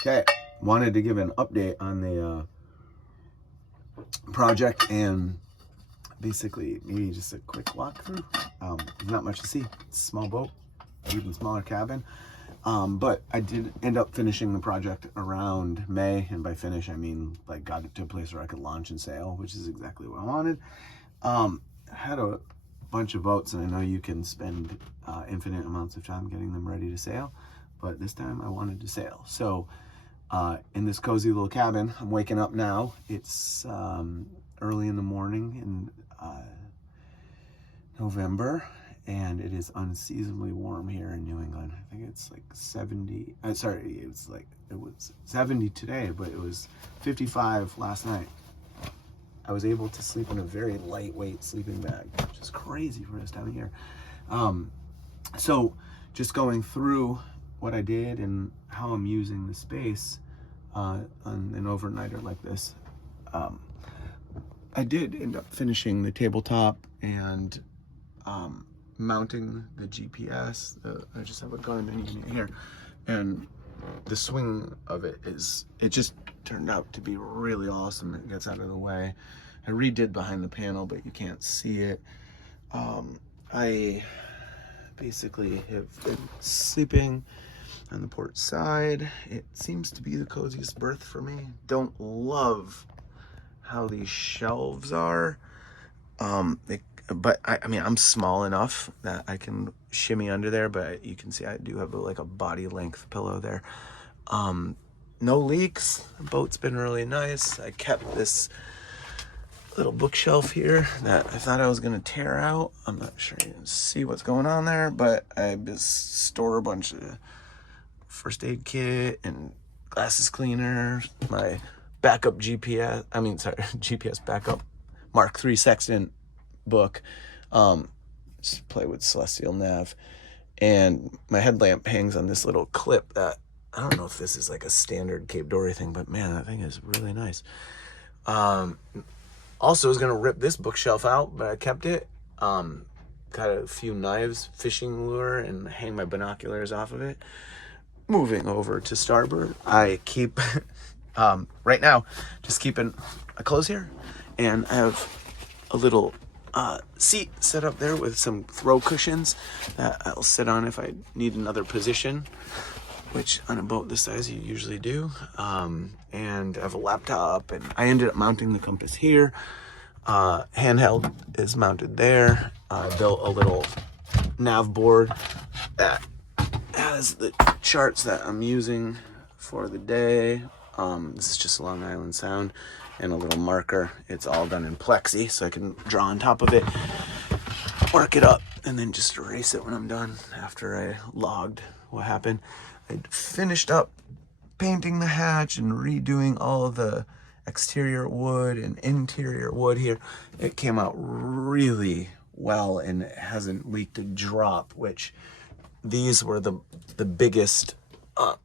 Okay, wanted to give an update on the project and basically maybe just a quick walkthrough. There's not much to see. It's a small boat, even smaller cabin. But I did end up finishing the project around May, and by finish I mean like got it to a place where I could launch and sail, which is exactly what I wanted. I had a bunch of boats, and I know you can spend infinite amounts of time getting them ready to sail, but this time I wanted to sail. So in this cozy little cabin, I'm waking up now. It's early in the morning in November, and it is unseasonably warm here in New England. I think it's like 70, it was 70 today, but it was 55 last night. I was able to sleep in a very lightweight sleeping bag, which is crazy for this time of year. So just going through what I did and how I'm using the space on an overnighter like this. I did end up finishing the tabletop and mounting the GPS. I just have a Garmin unit here, and the swing of it just turned out to be really awesome. It gets out of the way. I redid behind the panel, but you can't see it. I basically have been sleeping on the port side. It seems to be the coziest berth for me. Don't love how these shelves are. But I mean, I'm small enough that I can shimmy under there, but you can see I do have like a body length pillow there. No leaks. The boat's been really nice. I kept this little bookshelf here that I thought I was gonna tear out. I'm not sure you can see what's going on there, but I just store a bunch of first aid kit and glasses cleaner, my backup GPS backup Mark III sextant book, just play with celestial nav, and my headlamp hangs on this little clip that I don't know if this is like a standard Cape Dory thing, but man, that thing is really nice. Also was gonna rip this bookshelf out, but I kept it. Got a few knives, fishing lure, and hang my binoculars off of it. Moving over to starboard, I keep right now just keeping a close here, and I have a little seat set up there with some throw cushions that I'll sit on if I need another position, which on a boat this size you usually do. And I have a laptop, and I ended up mounting the compass here. Handheld is mounted there. I built a little nav board that has the charts that I'm using for the day. This is just Long Island Sound, and a little marker. It's all done in plexi, so I can draw on top of it, mark it up, and then just erase it when I'm done after I logged what happened. I finished up painting the hatch and redoing all of the exterior wood and interior wood here. It came out really well, and it hasn't leaked a drop, which these were the biggest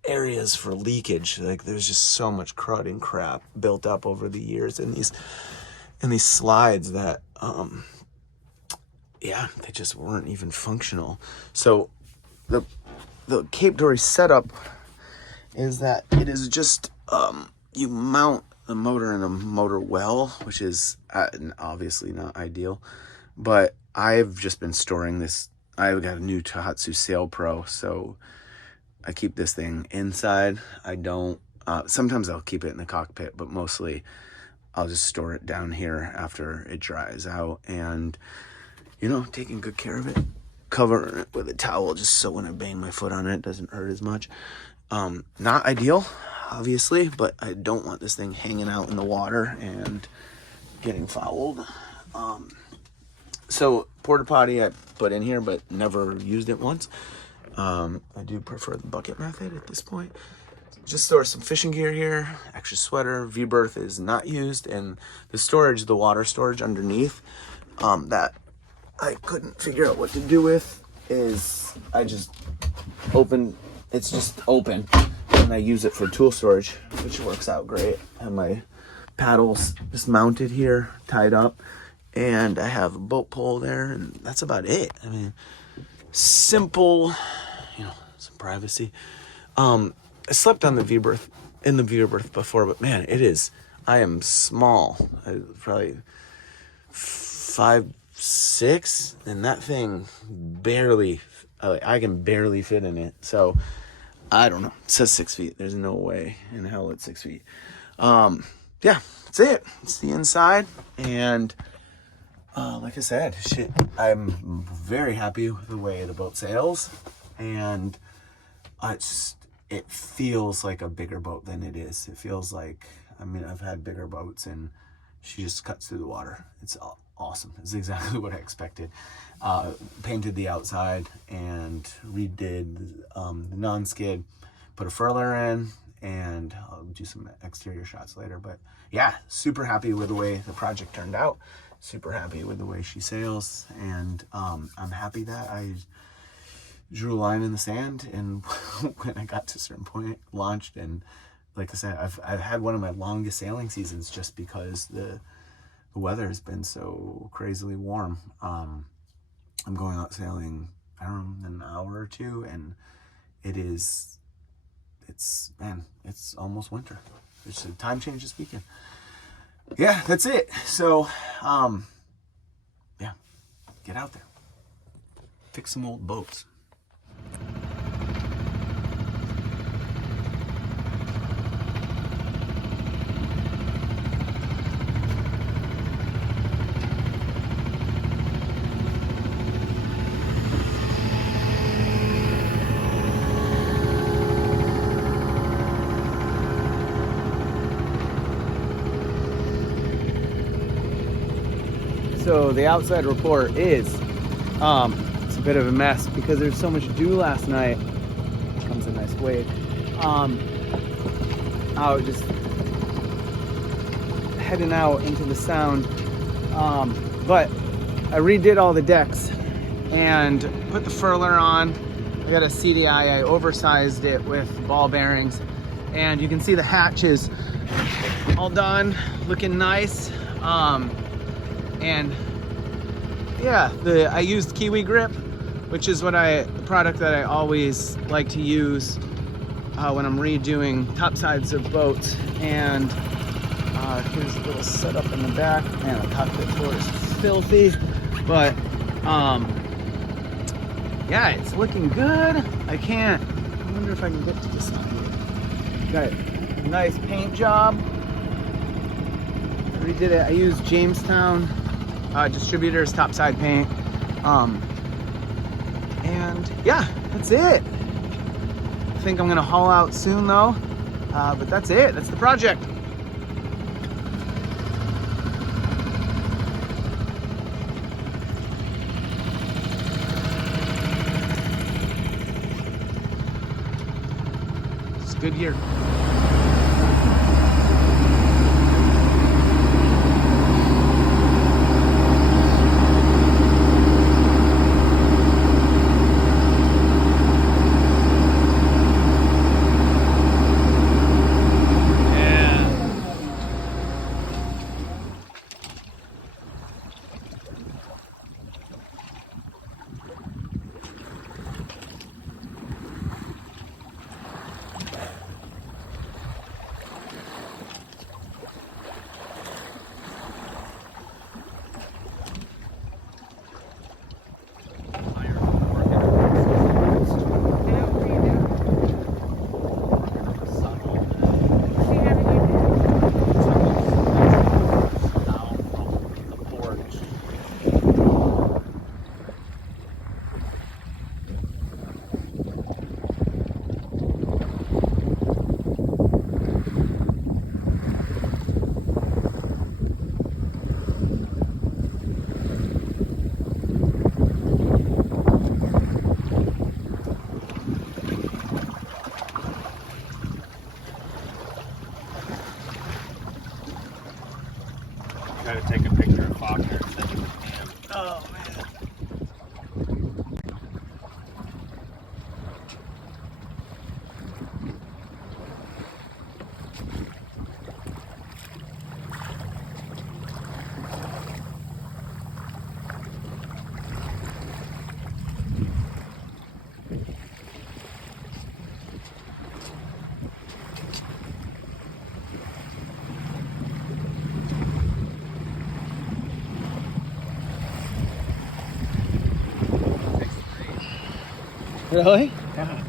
areas for leakage. Like there's just so much crud and crap built up over the years in these slides that they just weren't even functional. So the Cape Dory setup is that it is just you mount the motor in a motor well, which is obviously not ideal, but I've just been storing this. I've got a new Tohatsu Sail Pro, so I keep this thing inside. I don't, sometimes I'll keep it in the cockpit, but mostly I'll just store it down here after it dries out, and, taking good care of it. Covering it with a towel just so when I bang my foot on it, it doesn't hurt as much. Not ideal, obviously, but I don't want this thing hanging out in the water and getting fouled. So porta potty I put in here, but never used it once. I do prefer the bucket method at this point. Just store some fishing gear here, extra sweater. V-berth is not used, and the storage, the water storage underneath, that I couldn't figure out what to do with, is I just it's just open, and I use it for tool storage, which works out great. I have my paddles just mounted here, tied up, and I have a boat pole there, and that's about it. I mean, simple, some privacy. I slept on the V-berth in the viewer berth before, but man, I am small. Probably 5'6", and that thing barely, I can barely fit in it. So I don't know. It says 6 feet. There's no way in hell it's 6 feet. Yeah, that's it. It's the inside. And like I said, I'm very happy with the way the boat sails. And it feels like a bigger boat than it is. It feels like, I've had bigger boats and she just cuts through the water. It's awesome. It's exactly what I expected. Painted the outside and redid the non-skid, put a furler in, and I'll do some exterior shots later. But yeah, super happy with the way the project turned out. Super happy with the way she sails, and I'm happy that I drew a line in the sand, and when I got to a certain point, launched. And like I said, I've had one of my longest sailing seasons just because the weather has been so crazily warm. I'm going out sailing, I don't know, in an hour or two, and it's almost winter. There's a time change this weekend. Yeah, that's it. So, yeah, get out there. Fix some old boats. So the outside report is, it's a bit of a mess because there's so much dew last night. Comes a nice wave. Out just heading out into the sound. But I redid all the decks and put the furler on. I got a CDI, I oversized it with ball bearings, and you can see the hatches all done, looking nice. And yeah, I used Kiwi Grip, which is the product that I always like to use when I'm redoing top sides of boats. And here's a little setup in the back, and the cockpit floor is filthy, but yeah, it's looking good. I wonder if I can get to the side here. Got a nice paint job. I redid it. I used Jamestown distributors topside paint. And yeah, that's it. I think I'm gonna haul out soon though. But that's it. That's the project. It's a good year. Really? Yeah.